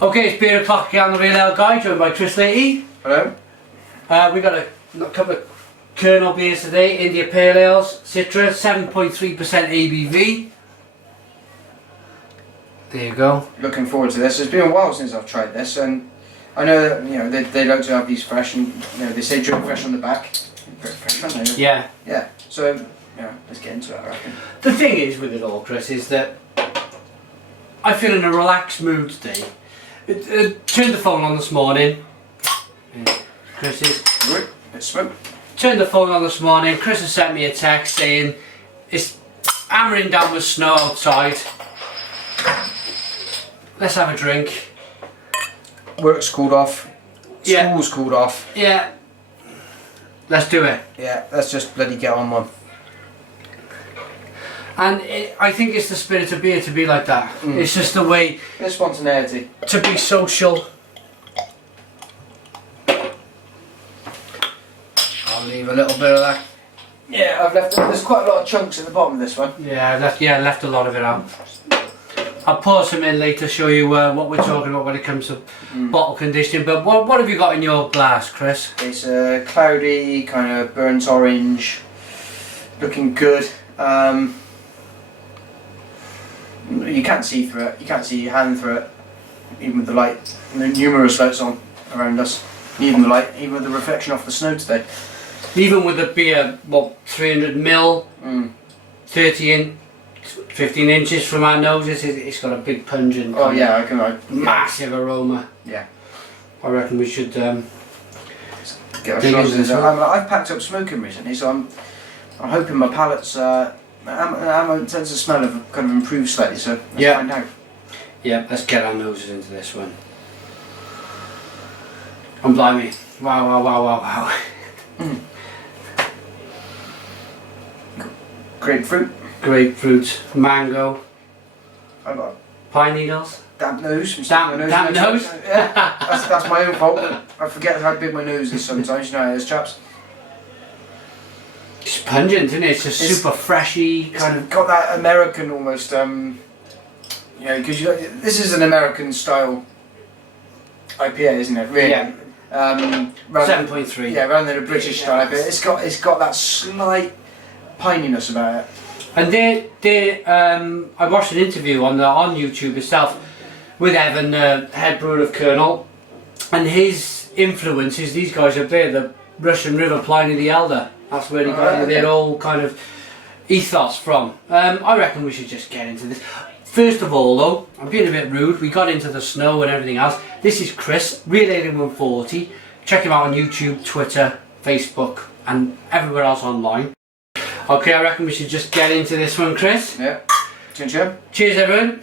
Okay, it's beer o'clock on the Real Ale Guy, joined by Chris Leahy. Hello. We got a couple of Kernel beers today, India Pale Ales, Citra, 7.3% ABV. There you go. Looking forward to this. It's been a while since I've tried this, and I know that they like to have these fresh, and they say drink fresh on the back. Pretty fresh, aren't they? Yeah. Yeah. So let's get into it, I reckon. The thing is with it all, Chris, is that I feel in a relaxed mood today. Turned the phone on this morning. Chris is. Bit smoke. Turned the phone on this morning. Chris has sent me a text saying it's hammering down with snow outside. Let's have a drink. Work's called off. Yeah. School's called off. Yeah. Let's do it. Yeah. Let's just bloody get on one. And I think it's the spirit of beer to be like that. It's just the way. Bit of spontaneity. To be social. I'll leave a little bit of that. Yeah, I've left. There's quite a lot of chunks at the bottom of this one. Yeah, I left a lot of it out. I'll pour some in later to show you what we're talking about when it comes to bottle conditioning. But what have you got in your glass, Chris? It's a cloudy, kind of burnt orange, looking good. You can't see through it. You can't see your hand through it, even with the light. And there are numerous lights on around us. Even the light, even with the reflection off the snow today. Even with the beer, 300ml, 15 inches from our noses, it's got a big pungent. Oh yeah, I can. Massive aroma. Yeah. I reckon we should get our dig shots into in. this one. I've packed up smoking recently, so I'm hoping my palate's. Ammo tends to smell of kind of improved slightly. So let's find out. Yeah, let's get our noses into this one. And blimey! Wow! Grapefruit, mango. I got pine needles. damp nose. Damp nose. Yeah, that's my own fault. I forget how big my nose is sometimes. You know how it is, chaps. It's pungent, isn't it? It's just super freshy kind of. Got that American almost. Because this is an American style IPA, isn't it? Really. Yeah. 7.3. Yeah, rather than a British style IPA. It's got that slight pininess about it. And I watched an interview on YouTube itself with Evan, the head brewer of Kernel, and his influences. These guys up there, the Russian River Pliny the Elder. That's where he got their whole kind of ethos from. I reckon we should just get into this. First of all, though, I'm being a bit rude. We got into the snow and everything else. This is Chris, Real Ale 140. Check him out on YouTube, Twitter, Facebook, and everywhere else online. Okay, I reckon we should just get into this one, Chris. Yeah. Cheers. Cheers, everyone.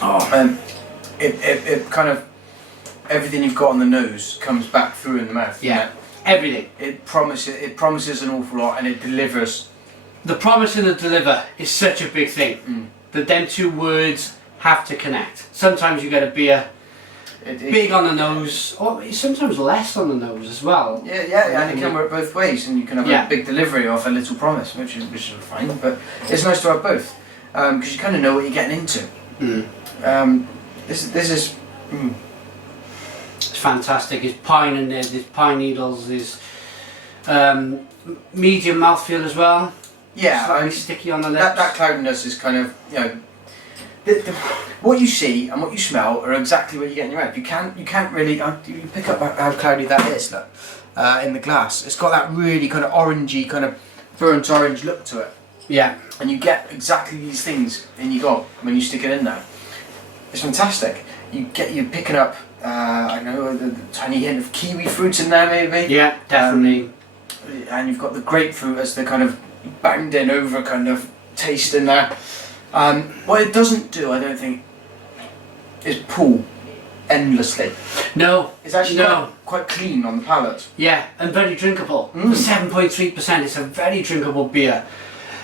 Oh, it kind of everything you've got on the nose comes back through in the mouth. Yeah, everything. It promises an awful lot, and it delivers. The promise and the deliver is such a big thing. That them two words have to connect. Sometimes you get a beer big on the nose, or sometimes less on the nose as well. Yeah, and it can work both ways, and you can have a big delivery of a little promise, which is fine. But it's nice to have both, because you kind of know what you're getting into. This is. It's fantastic. It's pine in there. There's pine needles. There's medium mouthfeel as well. Yeah, slightly sticky on the lips. That cloudiness is kind of what you see and what you smell are exactly what you get in your mouth. You can't really you pick up how cloudy that is. Look, in the glass, it's got that really kind of orangey, kind of burnt orange look to it. Yeah, and you get exactly these things in your gob when you stick it in there. It's fantastic. You're picking up I don't know, the tiny hint of kiwi fruit in there maybe. Yeah, definitely. And you've got the grapefruit as the kind of banged in over kind of taste in there. What it doesn't do, I don't think, is pull endlessly. No. It's actually quite clean on the palate. Yeah, and very drinkable. For 7.3%, it's a very drinkable beer.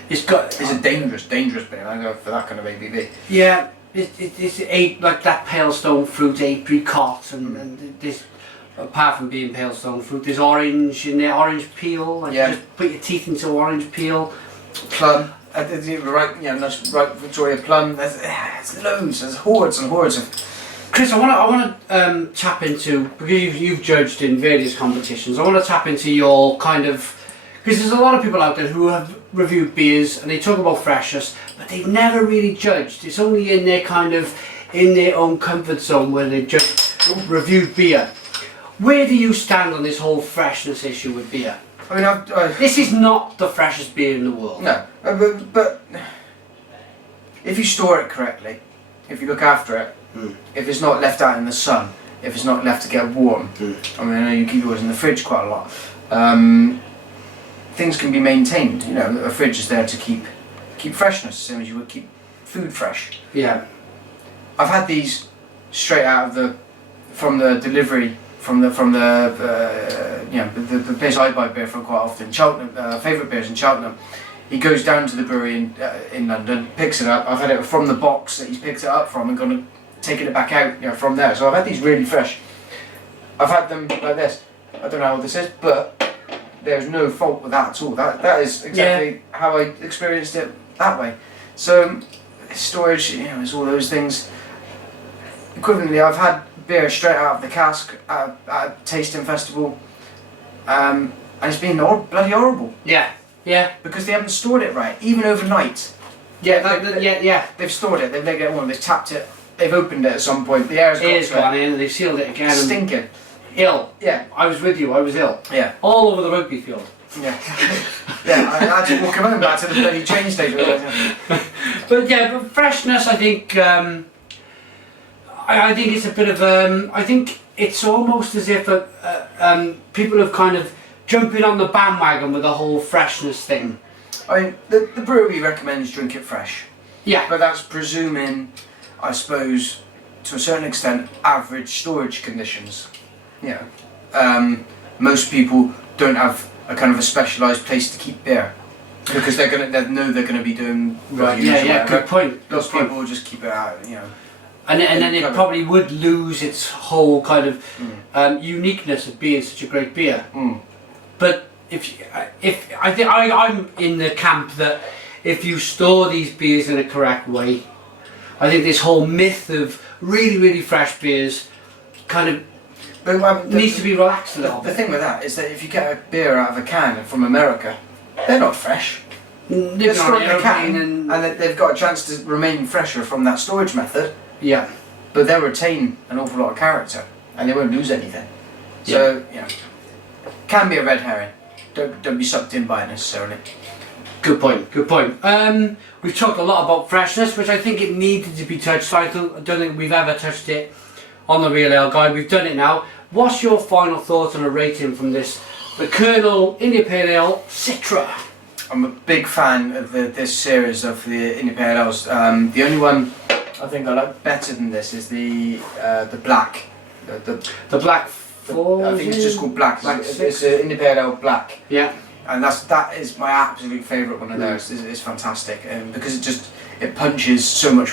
It's a dangerous beer. I go for that kind of ABV. Yeah, it's like that pale stone fruit, apricot, and this. Apart from being pale stone fruit, there's orange in there, orange peel. Like just put your teeth into orange peel. Plum. Right, nice right Victoria Plum. There's loads. There's hordes and hordes of. Chris, I want to tap into, because you've judged in various competitions. I want to tap into your kind of, because there's a lot of people out there who have reviewed beers and they talk about freshness, but they've never really judged. It's only in their in their own comfort zone where they've just reviewed beer. Where do you stand on this whole freshness issue with beer? I mean, this is not the freshest beer in the world. No, but if you store it correctly, if you look after it, if it's not left out in the sun, if it's not left to get warm, I mean, I know you keep yours in the fridge quite a lot. Things can be maintained. A fridge is there to keep freshness, same as you would keep food fresh. Yeah. I've had these straight out of from the delivery from the place I buy beer from quite often. Cheltenham, favourite beers in Cheltenham. He goes down to the brewery in London, picks it up. I've had it from the box that he's picked it up from and gone and taken it back out from there. So I've had these really fresh. I've had them like this. I don't know how this is, but there's no fault with that at all. That is exactly how I experienced it that way. So storage, it's all those things. Equivalently, I've had beer straight out of the cask at a tasting festival, and it's been bloody horrible. Yeah. Yeah. Because they haven't stored it right, even overnight. Yeah. They've stored it. They've let it on. They've tapped it. They've opened it at some point. The air's gone in. They've sealed it again. Stinking. Ill. Yeah. I was with you. I was ill. Yeah. All over the rugby field. Yeah. I had to walk home back to the bloody train station. But freshness. I think. I think it's a bit of. I think it's almost as if people have kind of jumping on the bandwagon with the whole freshness thing. I mean, the brewery recommends drink it fresh. Yeah. But that's presuming, I suppose, to a certain extent, average storage conditions. Most people don't have a kind of a specialised place to keep beer because they know they're gonna be doing reviews. Yeah. Good point. Lots of people will just keep it out. And then it probably would lose its whole kind of uniqueness of being such a great beer. But if I think I'm in the camp that if you store these beers in a correct way, I think this whole myth of really, really fresh beers kind of needs to be relaxed a little bit. The thing with that is that if you get a beer out of a can from America, they're not fresh. They're stored in a can and they've got a chance to remain fresher from that storage method. Yeah. But they'll retain an awful lot of character and they won't lose anything. So, can be a red herring. Don't be sucked in by it necessarily. Good point. We've talked a lot about freshness, which I think it needed to be touched. I don't think we've ever touched it on the Real Ale Guide. We've done it now. What's your final thoughts on a rating from this? The Kernel India Pale Ale Citra. I'm a big fan of this series of the India Pale Ales. The only one I think I like better than this is the black. The black. I think it's just called black. It's an India Pale Ale black. Yeah. And that is my absolute favourite one of theirs. It's fantastic, because it punches so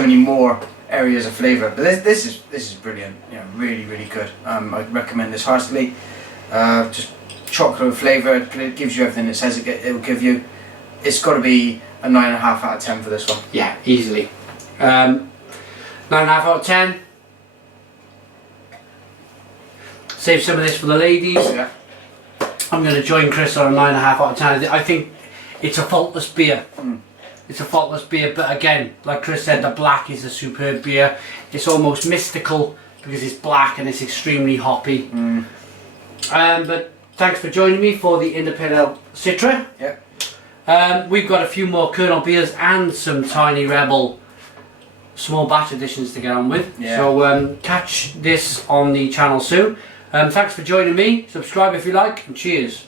many more areas of flavour. But this is brilliant. Really, really good. I'd recommend this heartily. Just chocolate flavour. It gives you everything it says it will give you. It's got to be a 9.5 out of 10 for this one. Yeah, easily. 9.5 out of 10. Save some of this for the ladies. Yeah. I'm going to join Chris on a 9.5 out of 10. I think it's a faultless beer. It's a faultless beer, but again, like Chris said, the black is a superb beer. It's almost mystical because it's black and it's extremely hoppy. But thanks for joining me for the India Pale Ale Citra. Yeah. We've got a few more Kernel beers and some Tiny Rebel small batch editions to get on with. Yeah. So catch this on the channel soon. Thanks for joining me. Subscribe if you like, and cheers.